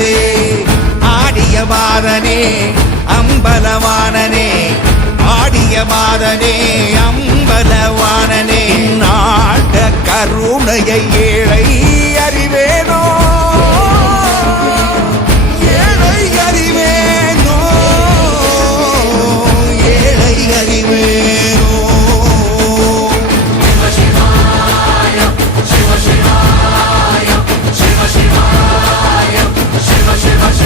இதுவே ஆடிய மாதனே அம்பலவானனே ஆடிய மாதனே அம்பலவானனே நாட்ட கருணையை ஏழை அறிவேனோ?